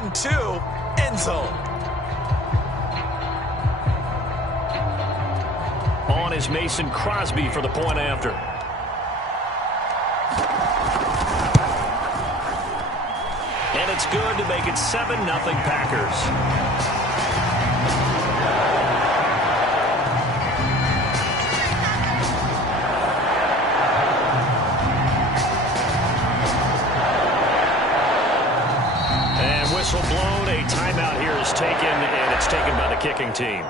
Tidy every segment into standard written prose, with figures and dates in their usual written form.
1-2, end zone. On is Mason Crosby for the point after. And it's good to make it 7-0 Packers. Whistle blown, a timeout here is taken, and it's taken by the kicking team.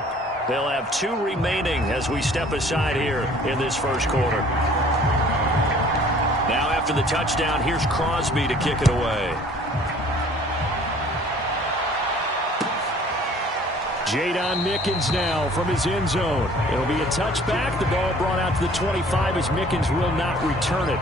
They'll have 2 remaining as we step aside here in this first quarter. Now after the touchdown, here's Crosby to kick it away. Jadon Mickens now from his end zone. It'll be a touchback. The ball brought out to the 25 as Mickens will not return it.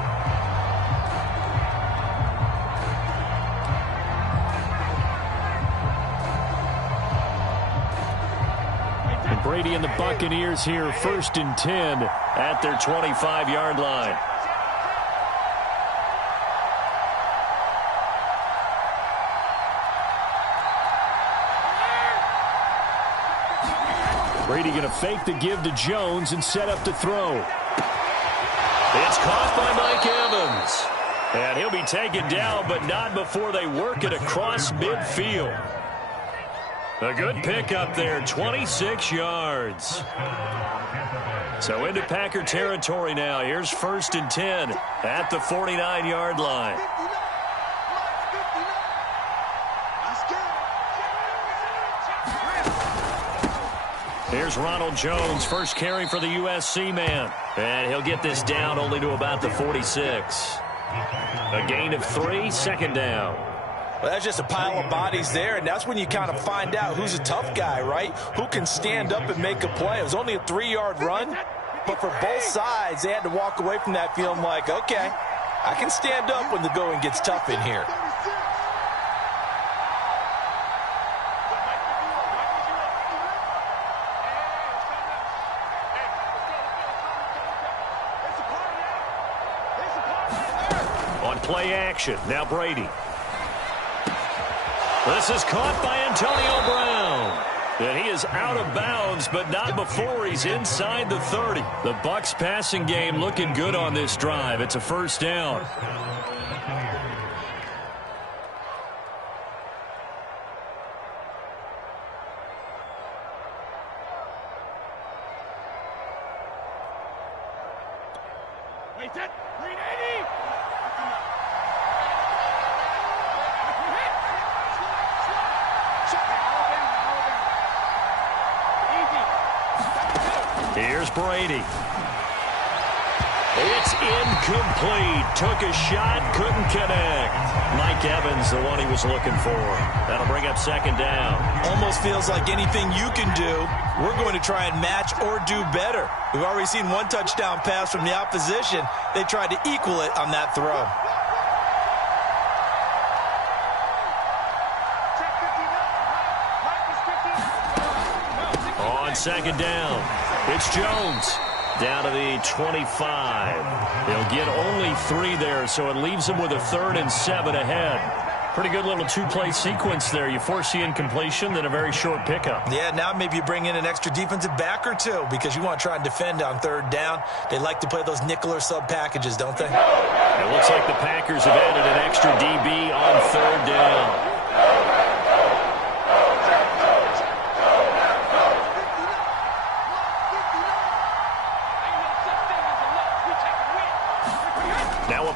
Brady and the Buccaneers here, 1st and 10 at their 25-yard line. Brady going to fake the give to Jones and set up to throw. It's caught by Mike Evans. And he'll be taken down, but not before they work it across midfield. A good pickup there, 26 yards. So into Packer territory now. Here's 1st and 10 at the 49-yard line. Here's Ronald Jones, first carry for the USC man. And he'll get this down only to about the 46. A gain of 3, 2nd down. Well, that's just a pile of bodies there, and that's when you kind of find out who's a tough guy, right? Who can stand up and make a play. It was only a 3-yard run, but for both sides, they had to walk away from that feeling like, okay, I can stand up when the going gets tough in here. On play action, now Brady. This is caught by Antonio Brown. And he is out of bounds, but not before he's inside the 30. The Bucs passing game looking good on this drive. It's a 1st down. Wait, that 380. Here's Brady. It's incomplete. Took a shot, couldn't connect. Mike Evans, the one he was looking for. That'll bring up 2nd down. Almost feels like anything you can do, we're going to try and match or do better. We've already seen 1 touchdown pass from the opposition. They tried to equal it on that throw. On 2nd down, it's Jones. Down to the 25. They'll get only 3 there, so it leaves them with a 3rd and 7 ahead. Pretty good little 2-play sequence there. You force the incompletion, then a very short pickup. Yeah, now maybe you bring in an extra defensive back or 2 because you want to try and defend on 3rd down. They like to play those nickel or sub packages, don't they? It looks like the Packers have added an extra DB on 3rd down.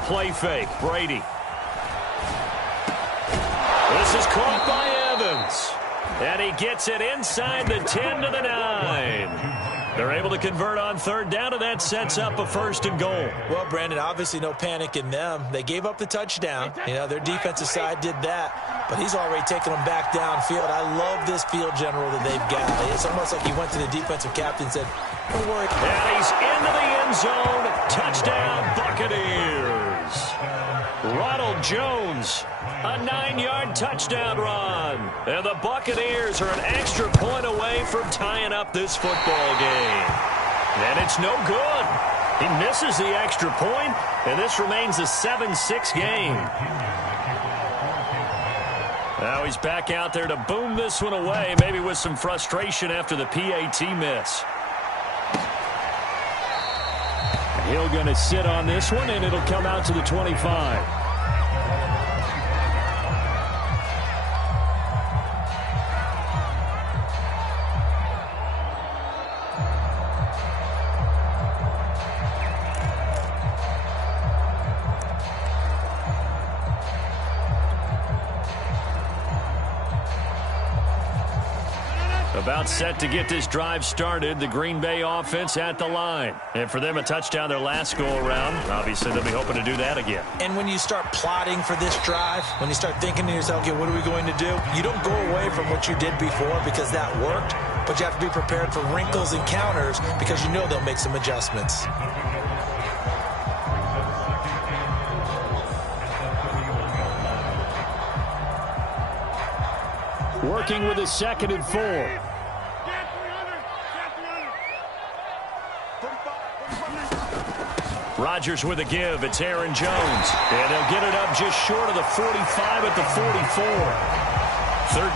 Play fake, Brady. This is caught by Evans. And he gets it inside the 10 to the 9. They're able to convert on 3rd down, and that sets up a 1st and goal. Well, Brandon, obviously no panic in them. They gave up the touchdown. You know, their defensive side did that. But he's already taken them back downfield. I love this field general that they've got. It's almost like he went to the defensive captain and said, don't worry. And he's into the end zone. Touchdown, Buccaneers. Ronald Jones, a 9-yard touchdown run. And the Buccaneers are an extra point away from tying up this football game. And it's no good. He misses the extra point, and this remains a 7-6 game. Now he's back out there to boom this one away, maybe with some frustration after the PAT miss. He'll going to sit on this one, and it'll come out to the 25. About set to get this drive started. The Green Bay offense at the line. And for them, a touchdown their last go-around. Obviously, they'll be hoping to do that again. And when you start plotting for this drive, when you start thinking to yourself, okay, what are we going to do? You don't go away from what you did before because that worked, but you have to be prepared for wrinkles and counters because you know they'll make some adjustments. Working with a 2nd and 4. Rodgers with a give. It's Aaron Jones. And they'll get it up just short of the 45 at the 44.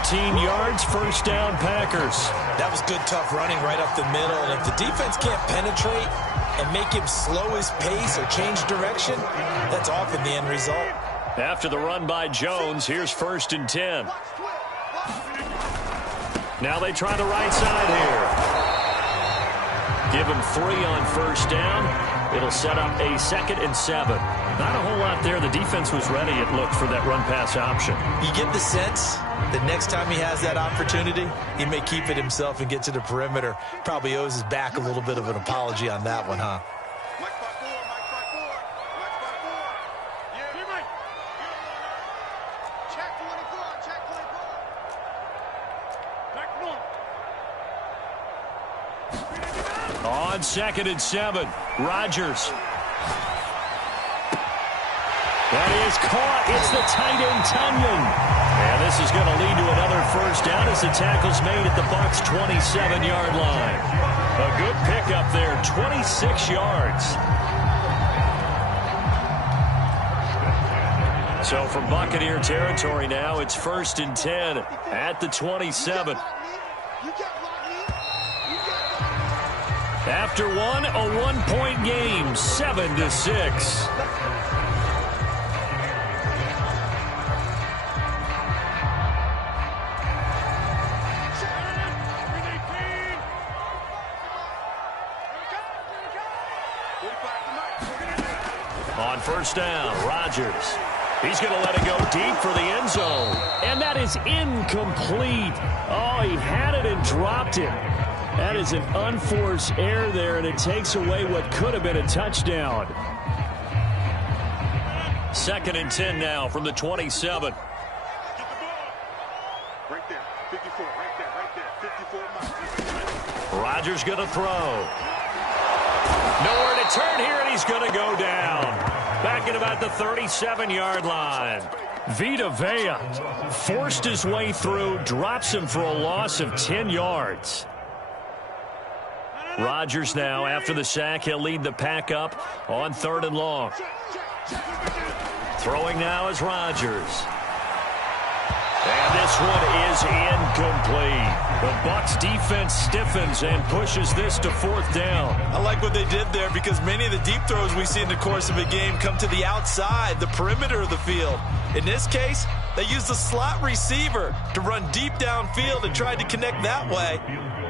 13 yards, first down, Packers. That was good, tough running right up the middle. And if the defense can't penetrate and make him slow his pace or change direction, that's often the end result. After the run by Jones, here's 1st and 10. Now they try the right side here. Give him 3 on first down. It'll set up a 2nd and 7. Not a whole lot there. The defense was ready, it looked, for that run-pass option. You get the sense that next time he has that opportunity, he may keep it himself and get to the perimeter. Probably owes his back a little bit of an apology on that one, huh? On 2nd and 7, Rodgers. That is caught. It's the tight end, Tunyon. And this is going to lead to another first down as the tackle's made at the Bucs' 27-yard line. A good pickup there, 26 yards. So from Buccaneer territory now, it's 1st and 10 at the 27. After one, a one-point game, 7-6. On first down, Rodgers. He's going to let it go deep for the end zone. And that is incomplete. Oh, he had it and dropped it. That is an unforced error there, and it takes away what could have been a touchdown. 2nd and 10 now from the 27. Right there, 54, right there, 54. Rodgers going to throw. Nowhere to turn here, and he's going to go down. Back at about the 37-yard line. Vita Vea forced his way through, drops him for a loss of 10 yards. Rodgers now, after the sack, he'll lead the pack up on 3rd and long. Throwing now is Rodgers. And this one is incomplete. The Bucs defense stiffens and pushes this to 4th down. I like what they did there because many of the deep throws we see in the course of a game come to the outside, the perimeter of the field. In this case, they used the slot receiver to run deep downfield and tried to connect that way.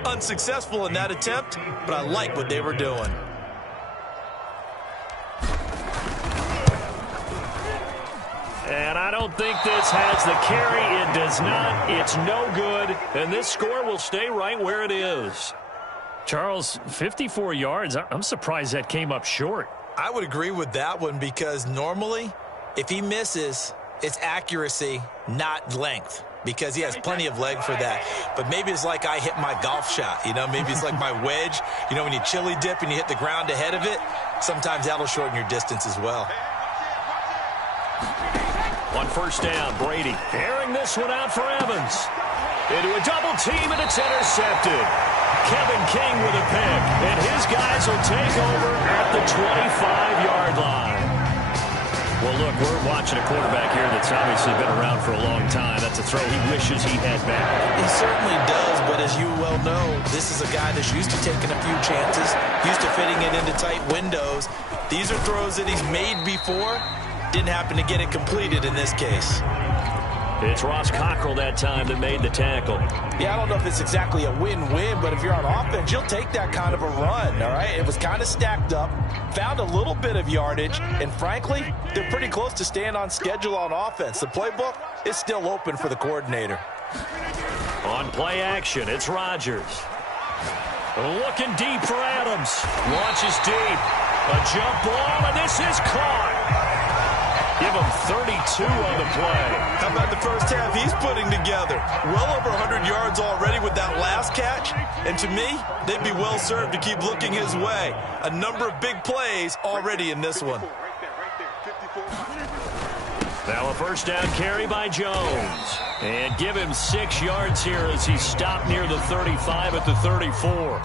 Unsuccessful in that attempt, but I like what they were doing. And I don't think this has the carry. It does not. It's no good. And this score will stay right where it is. Charles, 54 yards. I'm surprised that came up short. I would agree with that one because normally, if he misses, it's accuracy, not length. Because he has plenty of leg for that. But maybe it's like I hit my golf shot. You know, maybe it's like my wedge. You know, when you chili dip and you hit the ground ahead of it, sometimes that'll shorten your distance as well. On first down, Brady airing this one out for Evans. Into a double team, and it's intercepted. Kevin King with a pick, and his guys will take over at the 25-yard line. Well, look, we're watching a quarterback here that's obviously been around for a long time. That's a throw he wishes he had back. He certainly does, but as you well know, this is a guy that's used to taking a few chances, used to fitting it into tight windows. These are throws that he's made before. Didn't happen to get it completed in this case. It's Ross Cockrell that time that made the tackle. Yeah, I don't know if it's exactly a win-win, but if you're on offense, you'll take that kind of a run, all right? It was kind of stacked up, found a little bit of yardage, and frankly, they're pretty close to staying on schedule on offense. The playbook is still open for the coordinator. On play action, it's Rodgers. Looking deep for Adams. Launches deep. A jump ball, and this is caught. Give him 32 on the play. How about the first half he's putting together? Well over 100 yards already with that last catch. And to me, they'd be well served to keep looking his way. A number of big plays already in this one. Now a first down carry by Jones. And give him 6 yards here as he stopped near the 35 at the 34.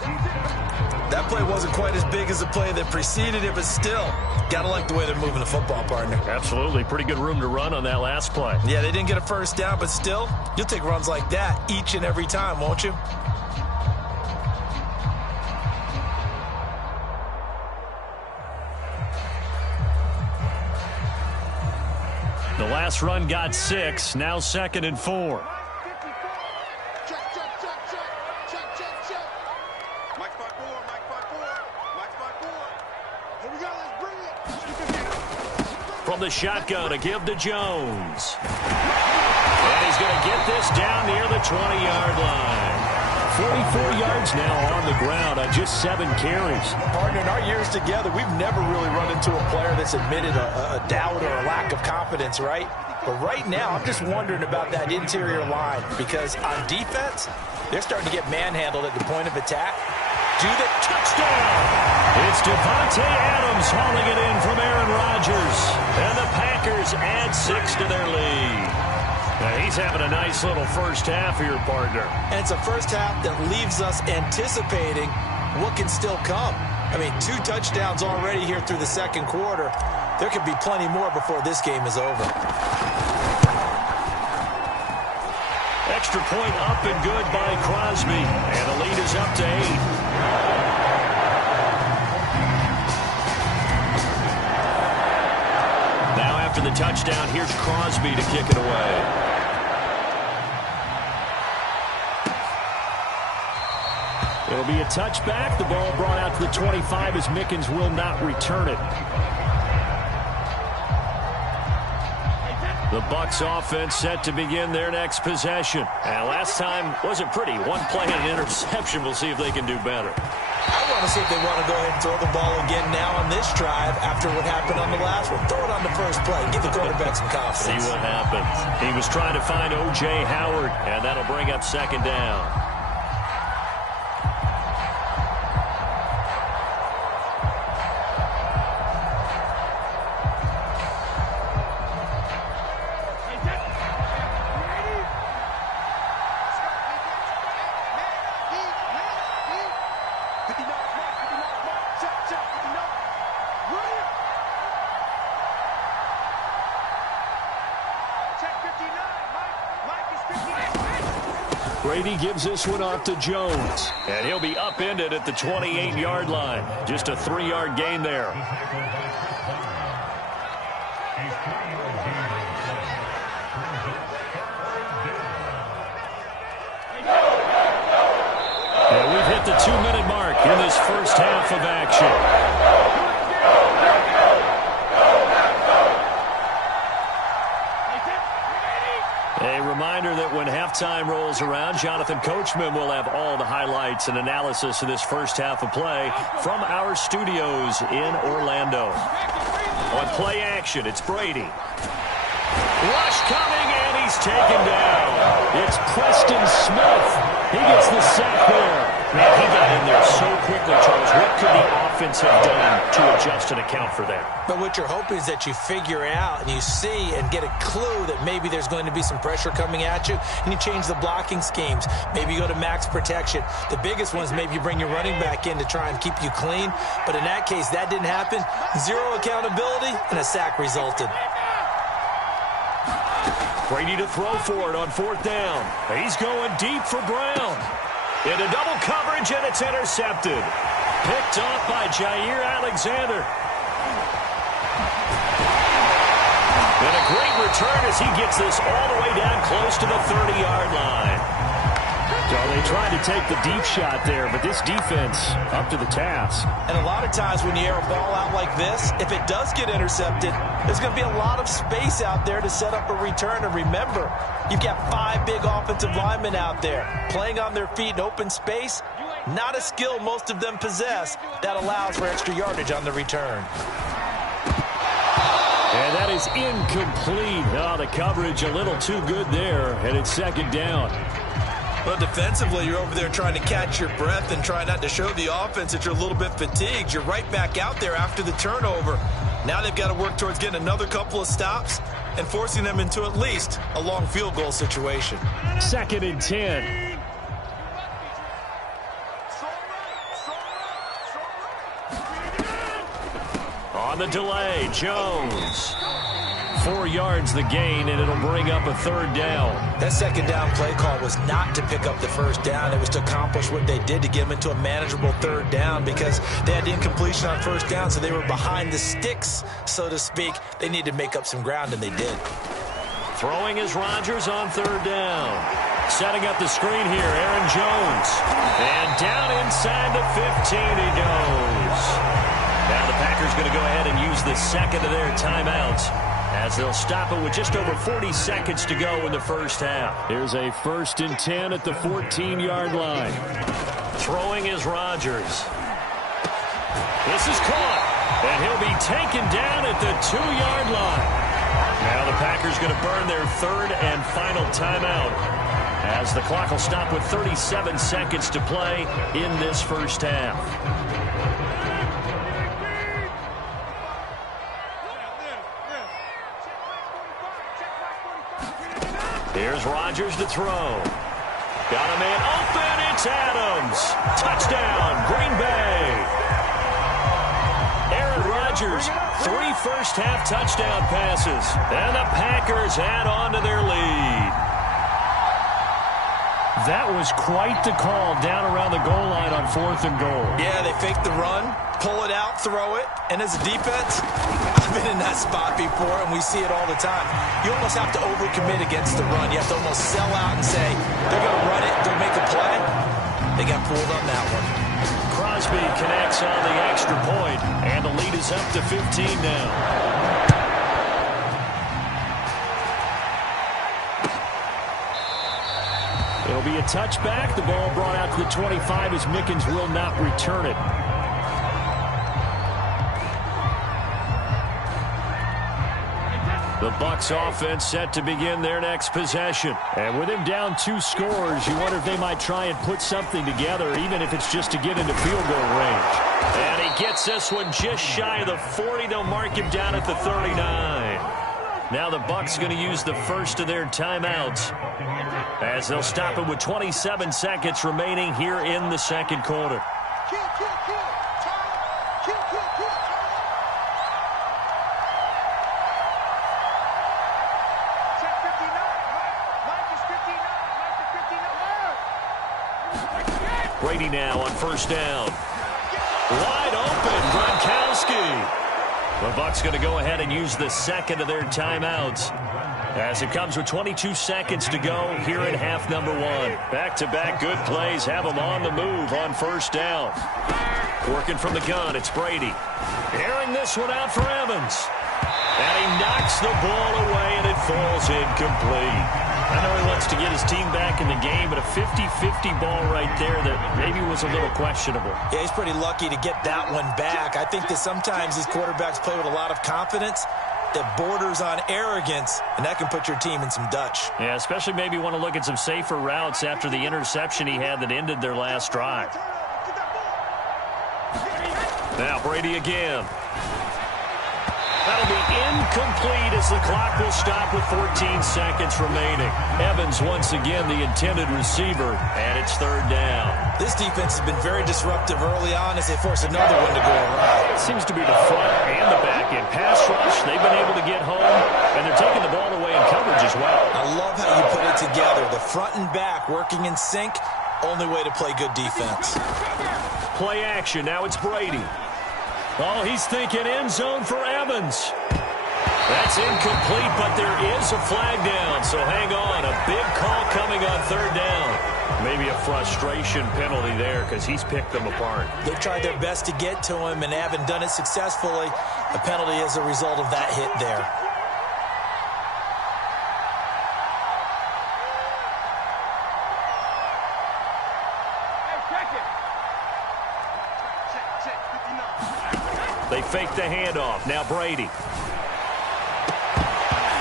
That play wasn't quite as big as the play that preceded it, but still, gotta like the way they're moving the football, partner. Absolutely. Pretty good room to run on that last play. Yeah, they didn't get a first down, but still, you'll take runs like that each and every time, won't you? The last run got 6, now 2nd and 4. From the shotgun, to give to Jones. And he's going to get this down near the 20-yard line. 44 yards now on the ground on just 7 carries. Partner, in our years together, we've never really run into a player that's admitted a doubt or a lack of confidence, right? But right now, I'm just wondering about that interior line because on defense, they're starting to get manhandled at the point of attack. Do the touchdown! It's Devontae Adams hauling it in from Aaron Rodgers. And the Packers add 6 to their lead. Now he's having a nice little first half here, partner. And it's a first half that leaves us anticipating what can still come. I mean, 2 touchdowns already here through the second quarter. There could be plenty more before this game is over. Extra point up and good by Crosby. And the lead is up to 8. Now after the touchdown, here's Crosby to kick it away. It'll be a touchback. The ball brought out to the 25 as Mickens will not return it. The Bucs offense set to begin their next possession. And last time wasn't pretty. 1 play and an interception. We'll see if they can do better. I want to see if they want to go ahead and throw the ball again now on this drive after what happened on the last one. Throw it on the first play. Give the quarterback some confidence. See what happens. He was trying to find O.J. Howard, and that'll bring up 2nd down. Brady gives this one off to Jones. And he'll be upended at the 28-yard line. Just a 3-yard gain there. And we've hit the 2-minute mark in this first half of action. A reminder that when halftime rolls around, Jonathan Coachman will have all the highlights and analysis of this first half of play from our studios in Orlando. On play action, it's Brady. Rush coming, and he's taken down. It's It's Preston Smith. He gets the sack there. Man, he got in there so quickly, Charles. What could the offense have done to adjust and account for that? But what you're hoping is that you figure out and you see and get a clue that maybe there's going to be some pressure coming at you, and you change the blocking schemes. Maybe you go to max protection. The biggest one is maybe you bring your running back in to try and keep you clean. But in that case, that didn't happen. Zero accountability, and a sack resulted. Brady to throw for it on 4th down. He's going deep for Brown. Into double coverage, and it's intercepted. Picked off by Jair Alexander. And a great return as he gets this all the way down close to the 30-yard line. So they tried to take the deep shot there, but this defense up to the task. And a lot of times when you air a ball out like this, if it does get intercepted, there's going to be a lot of space out there to set up a return. And remember, you've got 5 big offensive linemen out there playing on their feet in open space. Not a skill most of them possess that allows for extra yardage on the return. And that is incomplete. Oh, the coverage a little too good there, and it's 2nd down. Well, defensively, you're over there trying to catch your breath and try not to show the offense that you're a little bit fatigued. You're right back out there after the turnover. Now they've got to work towards getting another couple of stops and forcing them into at least a long field goal situation. 2nd and 10. On the delay, Jones. 4 yards the gain, and it'll bring up a 3rd down. That 2nd down play call was not to pick up the 1st down. It was to accomplish what they did to get them into a manageable 3rd down because they had the incompletion on 1st down, so they were behind the sticks, so to speak. They needed to make up some ground, and they did. Throwing is Rodgers on 3rd down. Setting up the screen here, Aaron Jones. And down inside the 15 he goes. Now the Packers going to go ahead and use the 2nd of their timeouts, as they'll stop it with just over 40 seconds to go in the 1st half. Here's a 1st and 10 at the 14-yard line. Throwing is Rodgers. This is caught, and he'll be taken down at the 2-yard line. Now the Packers going to burn their 3rd and final timeout, as the clock will stop with 37 seconds to play in this 1st half. Here's Rodgers to throw. Got a man open. It's Adams. Touchdown, Green Bay. Aaron Rodgers, 3 first-half touchdown passes. And the Packers add on to their lead. That was quite the call down around the goal line on 4th and goal. Yeah, they fake the run, pull it out, throw it. And as a defense, I've been in that spot before, and we see it all the time. You almost have to overcommit against the run. You have to almost sell out and say, they're going to run it, they'll make a play. They got fooled on that one. Crosby connects on the extra point, and the lead is up to 15 now. It'll be a touchback. The ball brought out to the 25 as Mickens will not return it. The Bucs offense set to begin their next possession. And with him down 2 scores, you wonder if they might try and put something together, even if it's just to get into field goal range. And he gets this one just shy of the 40. They'll mark him down at the 39. Now the Bucs going to use the first of their timeouts, as they'll stop it with 27 seconds remaining here in the 2nd quarter. Brady now on 1st down. Wide open, Gronkowski. The Bucs going to go ahead and use the 2nd of their timeouts, as it comes with 22 seconds to go here in half number 1. Back-to-back good plays have them on the move on 1st down. Working from the gun, it's Brady. Airing this one out for Evans. And he knocks the ball away, and it falls incomplete. I know he wants to get his team back in the game, but a 50-50 ball right there that maybe was a little questionable. Yeah, he's pretty lucky to get that one back. I think that sometimes these quarterbacks play with a lot of confidence, that borders on arrogance, and that can put your team in some Dutch. Yeah, especially maybe want to look at some safer routes after the interception he had that ended their last drive. Now Brady again. That'll be incomplete as the clock will stop with 14 seconds remaining. Evans once again the intended receiver, and it's third down. This defense has been very disruptive early on as they force another one to go around. It seems to be the front and the back end. Pass rush, they've been able to get home, and they're taking the ball away in coverage as well. I love how you put it together. The front and back working in sync, only way to play good defense. Play action, now it's Brady. Oh, he's thinking end zone for Evans. That's incomplete, but there is a flag down, so hang on. A big call coming on third down. Maybe a frustration penalty there because he's picked them apart. They've tried their best to get to him and haven't done it successfully. A penalty as a result of that hit there. They fake the handoff. Now Brady.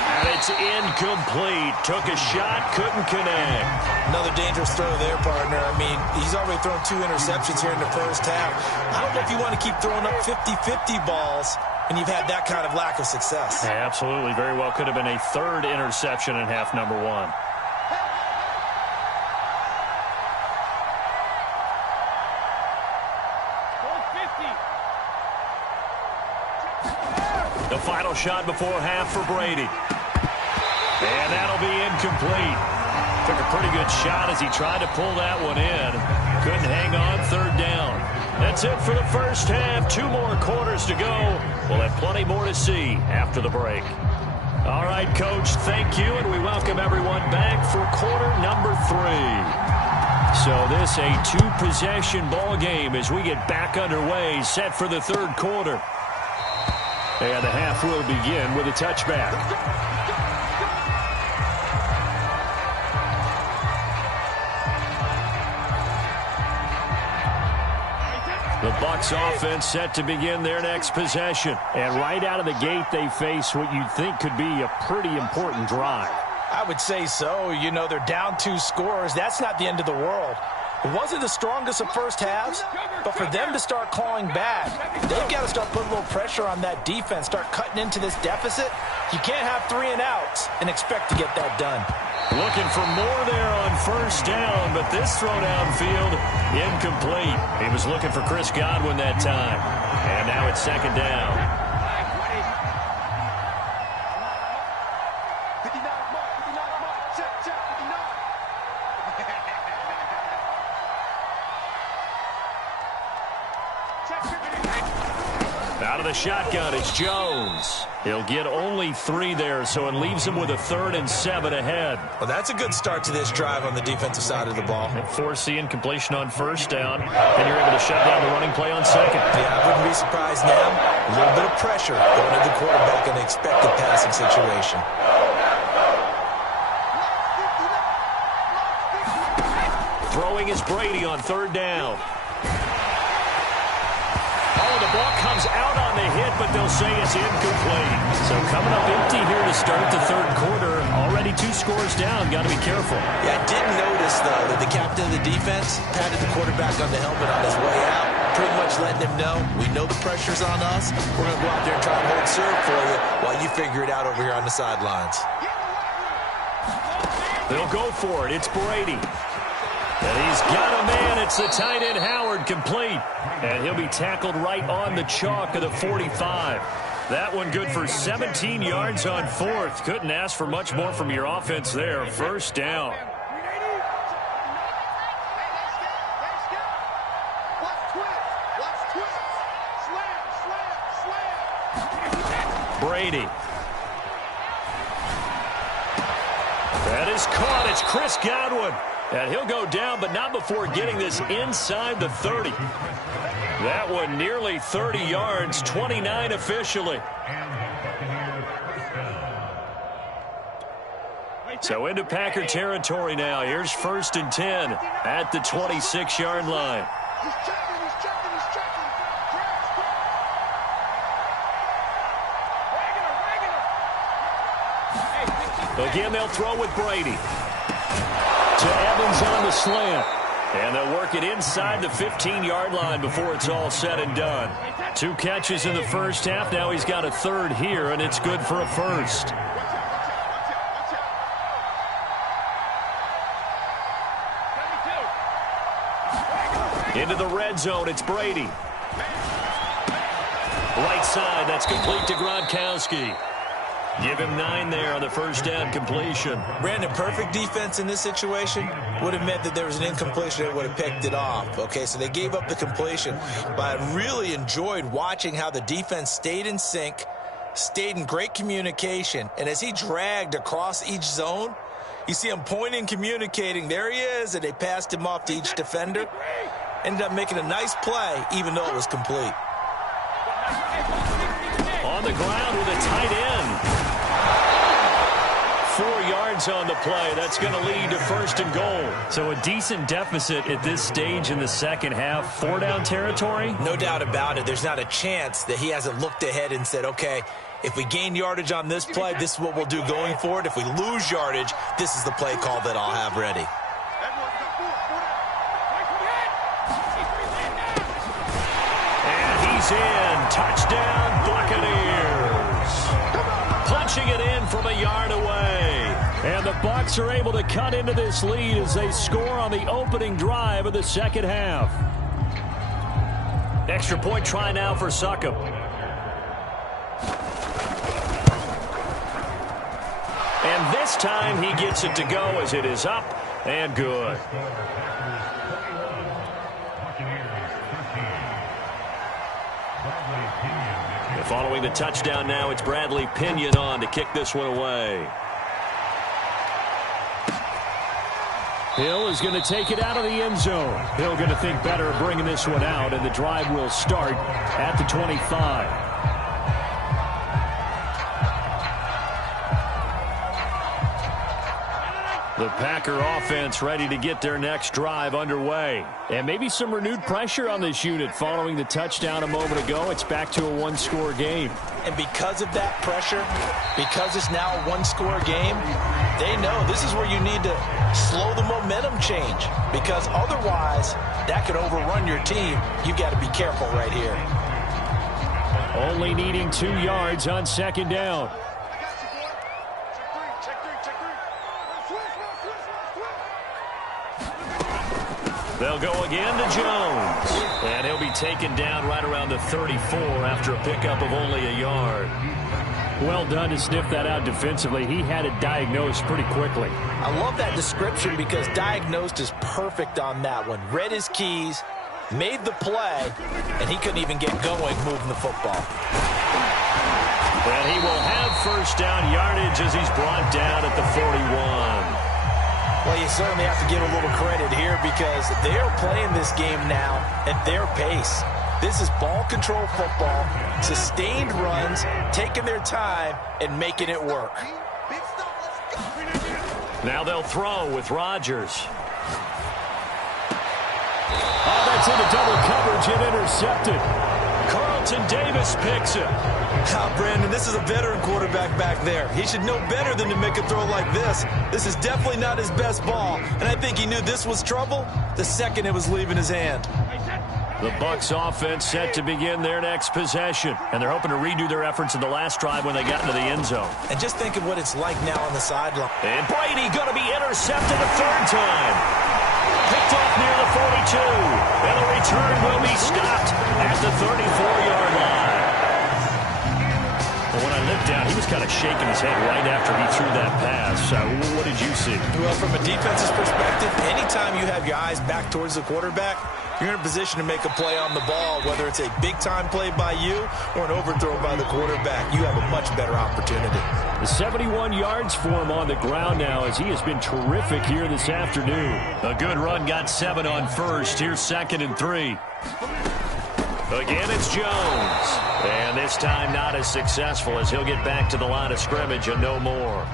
And it's incomplete. Took a shot, couldn't connect. Another dangerous throw there, partner. I mean, he's already thrown 2 interceptions here in the first half. I don't know if you want to keep throwing up 50-50 balls and you've had that kind of lack of success. Yeah, absolutely. Very well could have been a third interception in half number 1. The final shot before half for Brady. And that'll be incomplete. Took a pretty good shot as he tried to pull that one in. Couldn't hang on, third down. That's it for the first half. 2 more quarters to go. We'll have plenty more to see after the break. All right, Coach, thank you, and we welcome everyone back for quarter number 3. So this a 2-possession ball game as we get back underway, set for the third quarter. And the half will begin with a touchback. The Bucs offense set to begin their next possession. And right out of the gate, they face what you'd think could be a pretty important drive. I would say so. You know, they're down 2 scores. That's not the end of the world. It wasn't the strongest of first halves, but for them to start clawing back, they've got to start putting a little pressure on that defense, start cutting into this deficit. You can't have 3 and outs and expect to get that done. Looking for more there on first down, but this throw downfield, incomplete. He was looking for Chris Godwin that time. And now it's second down. Out of the shotgun, it's Jones. He'll get only 3 there, so it leaves him with a 3rd and 7 ahead. Well, that's a good start to this drive on the defensive side of the ball. Forcing incompletion on first down, and you're able to shut down the running play on second. Yeah, I wouldn't be surprised now. A little bit of pressure going to the quarterback in an expected passing situation. Throwing is Brady on third down. Oh, the ball comes out on the hit, but they'll say it's incomplete. So coming up empty here to start the third quarter. Already 2 scores down. Got to be careful. Yeah, I did notice, though, that the captain of the defense patted the quarterback on the helmet on his way out, pretty much letting him know, we know the pressure's on us. We're going to go out there and try and hold serve for you while you figure it out over here on the sidelines. They'll go for it. It's Brady. And he's got a man. It's the tight end Howard, complete. And he'll be tackled right on the chalk of the 45. That one good for 17 yards on 4th. Couldn't ask for much more from your offense there. First down. Brady. That is caught. It's Chris Godwin. And he'll go down, but not before getting this inside the 30. That one nearly 30 yards, 29 officially. So into Packer territory now. Here's 1st and 10 at the 26-yard line. Again, they'll throw with Brady. To Evans on the slant. And they'll work it inside the 15-yard line before it's all said and done. 2 catches in the first half. Now he's got a third here, and it's good for a first. Into the red zone, it's Brady. Right side, that's complete to Gronkowski. Give him 9 there on the first down completion. Brandon, perfect defense in this situation would have meant that there was an incompletion that would have picked it off. Okay, so they gave up the completion. But I really enjoyed watching how the defense stayed in sync, stayed in great communication. And as he dragged across each zone, you see him pointing, communicating. There he is, and they passed him off to each defender. Ended up making a nice play, even though it was complete. On the ground with a tight end. 4 yards on the play. That's going to lead to first and goal. So a decent deficit at this stage in the second half. 4-down territory? No doubt about it. There's not a chance that he hasn't looked ahead and said, okay, if we gain yardage on this play, this is what we'll do going forward. If we lose yardage, this is the play call that I'll have ready. And he's in. Touchdown, Buccaneers. Punching it in from a yard away. And the Bucs are able to cut into this lead as they score on the opening drive of the second half. Extra point try now for Succop. And this time he gets it to go as it is up and good. And following the touchdown now, it's Bradley Pinion on to kick this one away. Hill is going to take it out of the end zone. Hill going to think better of bringing this one out, and the drive will start at the 25. The Packer offense ready to get their next drive underway. And maybe some renewed pressure on this unit following the touchdown a moment ago. It's back to a one-score game. And because of that pressure, because it's now a one-score game, they know this is where you need to slow the momentum change. Because otherwise, that could overrun your team. You got to be careful right here. Only needing 2 yards on second down. They'll go again to Jones. And he'll be taken down right around the 34 after a pickup of only a yard. Well done to sniff that out defensively. He had it diagnosed pretty quickly. I love that description because diagnosed is perfect on that one. Read his keys, made the play, and he couldn't even get going moving the football. And he will have first down yardage as he's brought down at the 41. Well, you certainly have to give a little credit here because they're playing this game now at their pace. This is ball control football, sustained runs, taking their time, and making it work. Now they'll throw with Rodgers. Oh, that's into double coverage and intercepted. Carlton Davis picks it. Brandon, this is a veteran quarterback back there. He should know better than to make a throw like this. This is definitely not his best ball, and I think he knew this was trouble the second it was leaving his hand. The Bucs offense set to begin their next possession, and they're hoping to redo their efforts in the last drive when they got into the end zone. And just think of what it's like now on the sideline. And Brady going to be intercepted a third time. Picked off near the 42, and the return will be stopped at the 34-yard line. Well, when I looked down, he was kind of shaking his head right after he threw that pass. What did you see? Well, from a defense's perspective, anytime you have your eyes back towards the quarterback, you're in a position to make a play on the ball, whether it's a big-time play by you or an overthrow by the quarterback. You have a much better opportunity. The 71 yards for him on the ground now as he has been terrific here this afternoon. A good run got 7 on first. Here's 2nd and 3. Again, it's Jones. And this time not as successful as he'll get back to the line of scrimmage and no more.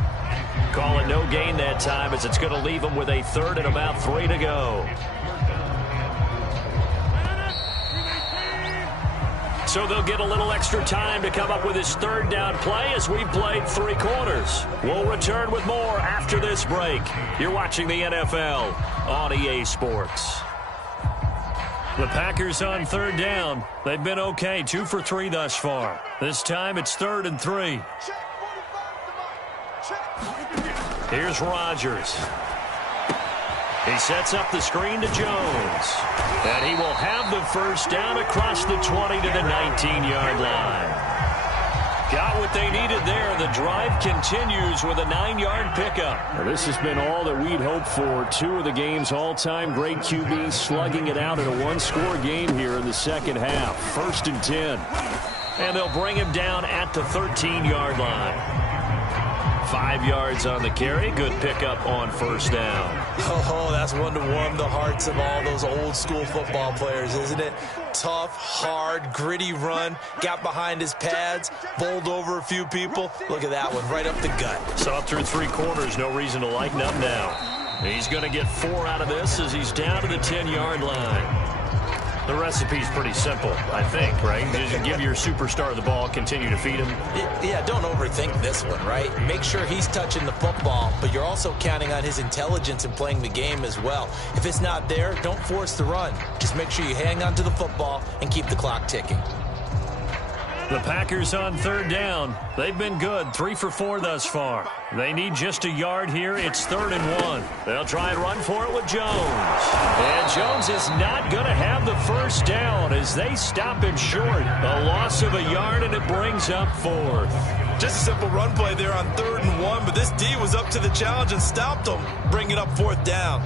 Call it no gain that time as it's going to leave him with a 3rd and about 3 to go. So they'll get a little extra time to come up with his third down play as we've played 3 quarters. We'll return with more after this break. You're watching the NFL on EA Sports. The Packers on third down. They've been okay, 2 for 3 thus far. This time it's 3rd and 3. Here's Rodgers. He sets up the screen to Jones. And he will have the first down across the 20 to the 19-yard line. Got what they needed there. The drive continues with a 9-yard pickup. Well, this has been all that we'd hoped for. 2 of the game's all-time great QBs slugging it out in a one-score game here in the second half. 1st and 10. And they'll bring him down at the 13-yard line. 5 yards on the carry. Good pickup on first down. Oh, that's one to warm the hearts of all those old-school football players, isn't it? Tough, hard, gritty run. Got behind his pads, bowled over a few people. Look at that one, right up the gut. Saw through 3 quarters. No reason to lighten up now. He's going to get 4 out of this as he's down to the 10-yard line. The recipe's pretty simple, I think, right? Just give your superstar the ball, continue to feed him. Yeah, don't overthink this one, right? Make sure he's touching the football, but you're also counting on his intelligence in playing the game as well. If it's not there, don't force the run. Just make sure you hang on to the football and keep the clock ticking. The Packers on third down. They've been good, 3 for 4 thus far. They need just a yard here. It's 3rd and 1. They'll try and run for it with Jones. And Jones is not going to have the first down as they stop him short. A loss of a yard, and it brings up 4th. Just a simple run play there on 3rd and 1, but this D was up to the challenge and stopped him, bringing up 4th down.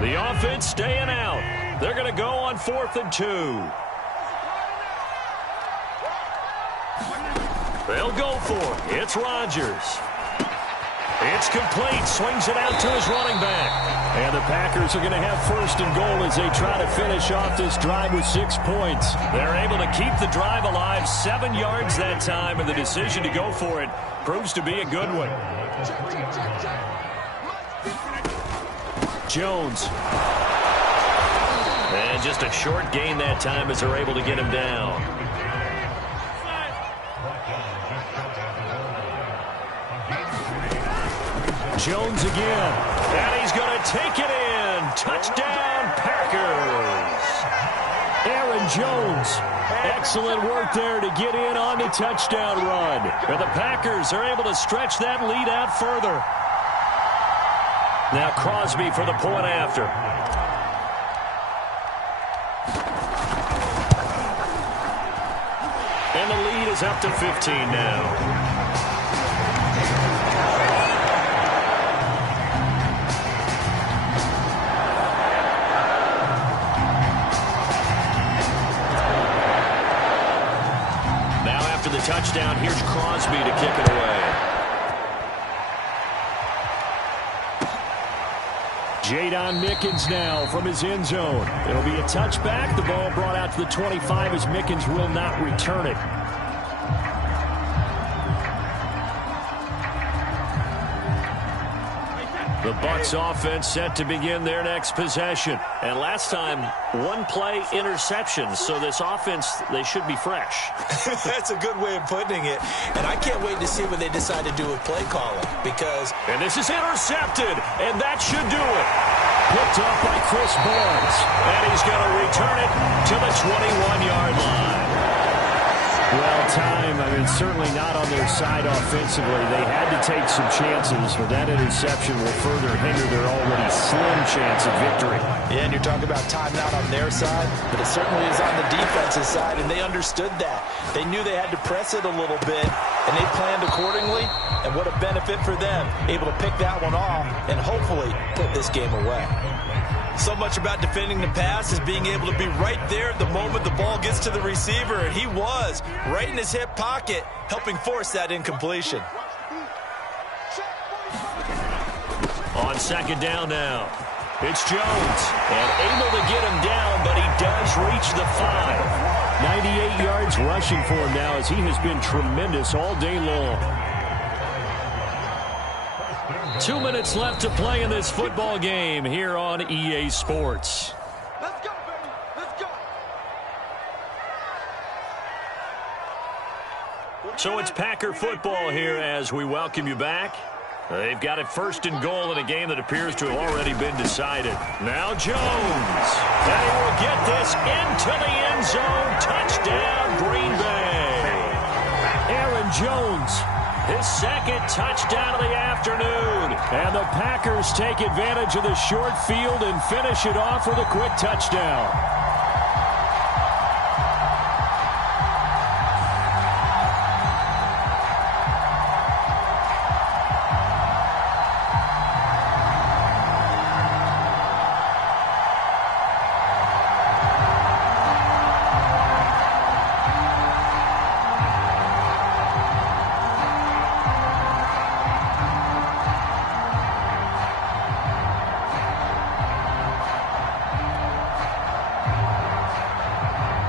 The offense staying out. They're going to go on 4th and 2. They'll go for it. It's Rodgers. It's complete. Swings it out to his running back. And the Packers are going to have 1st and goal as they try to finish off this drive with 6 points. They're able to keep the drive alive, 7 yards that time, and the decision to go for it proves to be a good one. Jones. And just a short gain that time as they're able to get him down. Jones again. And he's going to take it in. Touchdown, Packers. Aaron Jones. Excellent work there to get in on the touchdown run. And the Packers are able to stretch that lead out further. Now Crosby for the point after. And the lead is up to 15 now. The touchdown, here's Crosby to kick it away. Jadon Mickens now from his end zone. It'll be a touchback. The ball brought out to the 25 as Mickens will not return it. The Bucs offense set to begin their next possession. And last time, 1 play interception. So this offense, they should be fresh. That's a good way of putting it. And I can't wait to see what they decide to do with play calling. Because... And this is intercepted. And that should do it. Picked up by Chris Barnes. And he's going to return it to the 21-yard line. Well, certainly not on their side offensively. They had to take some chances, but that interception will further hinder their already slim chance of victory. Yeah, and you're talking about time out on their side, but it certainly is on the defensive side, and they understood that. They knew they had to press it a little bit, and they planned accordingly, and what a benefit for them, able to pick that one off and hopefully put this game away. So much about defending the pass is being able to be right there at the moment the ball gets to the receiver, and he was right in his hip pocket, helping force that incompletion. On second down now, it's Jones, and able to get him down, but he does reach the 5. 98 yards rushing for him now as he has been tremendous all day long. 2 minutes left to play in this football game here on EA Sports. Let's go, baby. So it's Packer football here as we welcome you back. They've got it 1st and goal in a game that appears to have already been decided. Now Jones. And he will get this into the end zone. Touchdown, Green Bay. Aaron Jones. His 2nd touchdown of the afternoon. And the Packers take advantage of the short field and finish it off with a quick touchdown.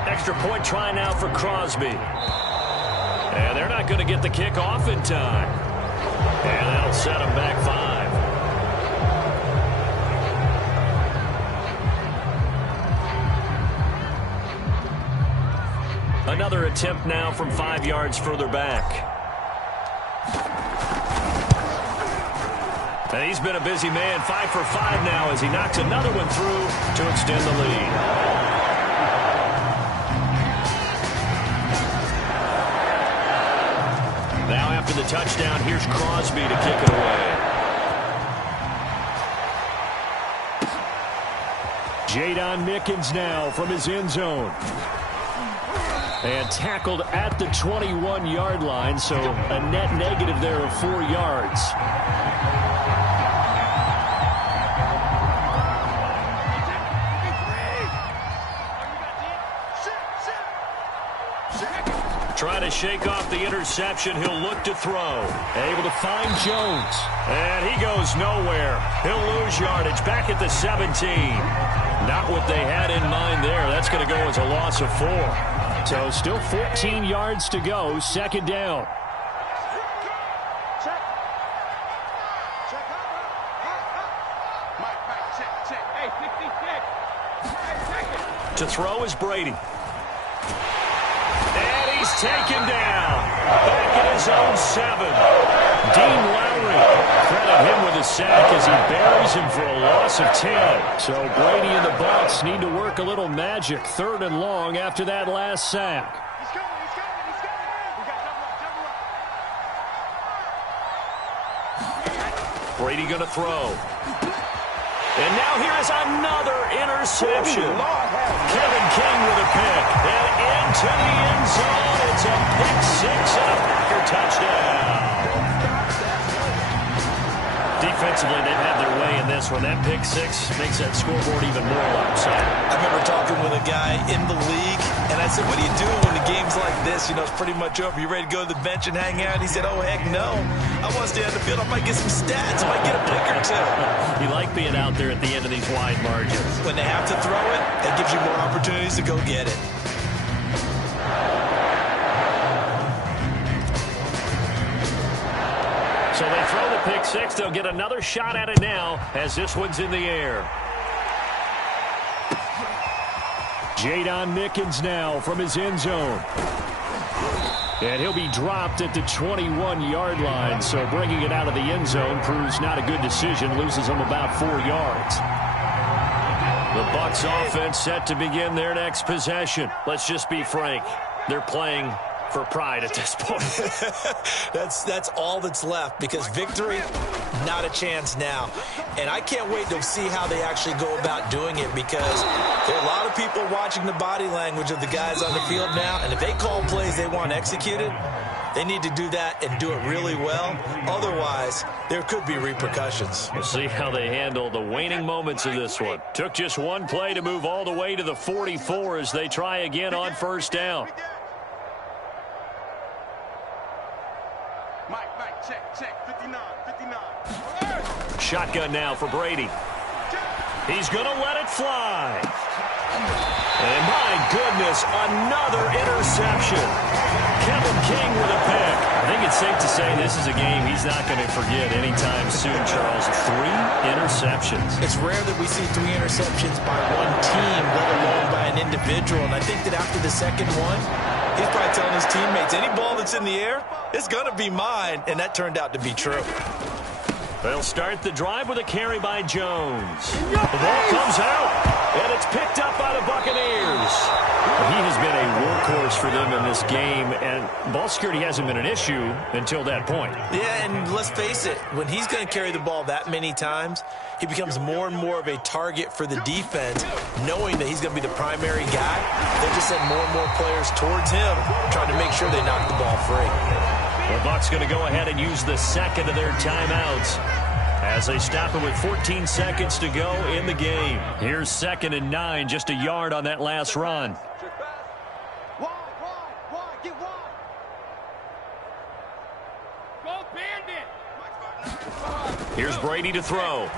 Extra point try now for Crosby. And they're not going to get the kick off in time. And that'll set them back 5. Another attempt now from 5 yards further back. And he's been a busy man, 5 for 5 now as he knocks another one through to extend the lead. Now after the touchdown, here's Crosby to kick it away. Jadon Mickens now from his end zone. And tackled at the 21-yard line, so a net negative there of 4 yards. Trying to shake off the interception. He'll look to throw. Able to find Jones. And he goes nowhere. He'll lose yardage back at the 17. Not what they had in mind there. That's going to go as a loss of 4. So still 14 yards to go. 2nd down. To throw is Brady. He's taken down. Back at his own 7. Dean Lowry. Credit him with a sack as he buries him for a loss of 10. So Brady and the Bucs need to work a little magic. 3rd and long after that last sack. He's coming. We got double. Brady going to throw. And now here is another interception. Kevin King with a pick. And into the end zone. It's a pick 6 and a Packer touchdown. Defensively, they've had their way in this one. That pick 6 makes that scoreboard even more lopsided. I remember talking with a guy in the league, and I said, what do you do when the game's like this? You know, it's pretty much over. You ready to go to the bench and hang out? He said, oh, heck no. I want to stay on the field. I might get some stats. I might get a pick or 2. You like being out there at the end of these wide margins. When they have to throw it, that gives you more opportunities to go get it. So they throw the pick 6. They'll get another shot at it now as this one's in the air. Jadon Mickens now from his end zone. And he'll be dropped at the 21-yard line, so bringing it out of the end zone proves not a good decision, loses him about 4 yards. The Bucs offense set to begin their next possession. Let's just be frank. They're playing for pride at this point. That's all that's left, because victory, not a chance now. And I can't wait to see how they actually go about doing it, because there are a lot of people watching the body language of the guys on the field now, and if they call plays they want executed, they need to do that and do it really well. Otherwise, there could be repercussions. We'll see how they handle the waning moments of this one. Took just one play to move all the way to the 44 as they try again on 1st down. Mike, check, 59. Shotgun now for Brady. He's going to let it fly. And my goodness, another interception. Kevin King with a pick. I think it's safe to say this is a game he's not going to forget anytime soon, Charles. 3 interceptions. It's rare that we see 3 interceptions by one team, let alone by an individual. And I think that after the second one, He's probably telling his teammates, any ball that's in the air, it's going to be mine, and that turned out to be true. They'll start the drive with a carry by Jones. The ball comes out, and it's picked up by the Buccaneers. He has been a workhorse for them in this game, and ball security hasn't been an issue until that point. Yeah, and let's face it, when he's going to carry the ball that many times, he becomes more and more of a target for the defense, knowing that he's going to be the primary guy. They just send more and more players towards him, trying to make sure they knock the ball free. The Bucs going to go ahead and use the second of their timeouts as they stop it with 14 seconds to go in the game. Here's 2nd and 9, just a yard on that last run. Get wide. Go Bandit. Here's Brady to throw.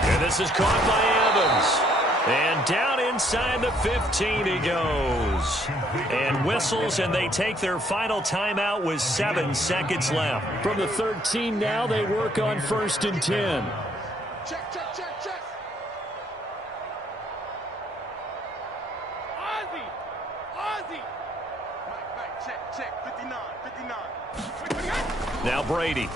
And this is caught by Evans. And down inside the 15 he goes. And whistles, and they take their final timeout with 7 seconds left. From the 13 now, they work on 1st and 10. Check. Ozzy. Mike, check. 59. Now Brady.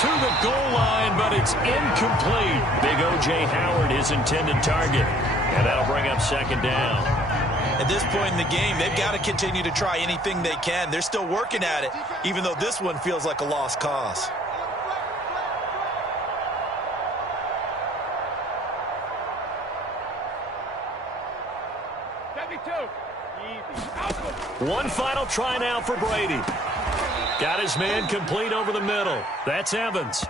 To the goal line, but it's incomplete. Big O.J. Howard, his intended target. And that'll bring up 2nd down. At this point in the game, they've got to continue to try anything they can. They're still working at it, even though this one feels like a lost cause. One final try now for Brady. Got his man complete over the middle. That's Evans.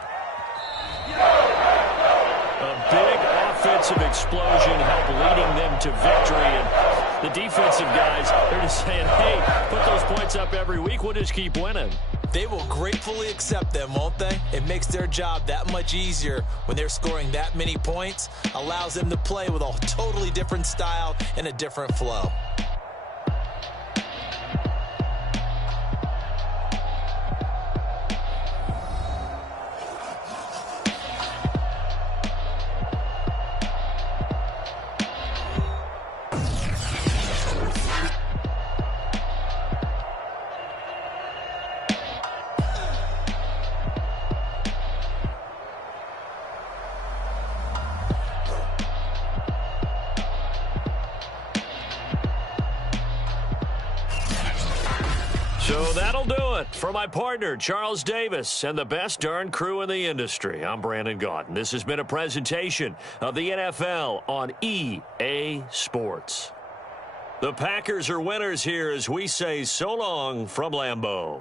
A big offensive explosion helped leading them to victory. And the defensive guys, they're just saying, hey, put those points up every week. We'll just keep winning. They will gratefully accept them, won't they? It makes their job that much easier when they're scoring that many points. Allows them to play with a totally different style and a different flow. So that'll do it for my partner, Charles Davis, and the best darn crew in the industry. I'm Brandon Gaudin. This has been a presentation of the NFL on EA Sports. The Packers are winners here as we say so long from Lambeau.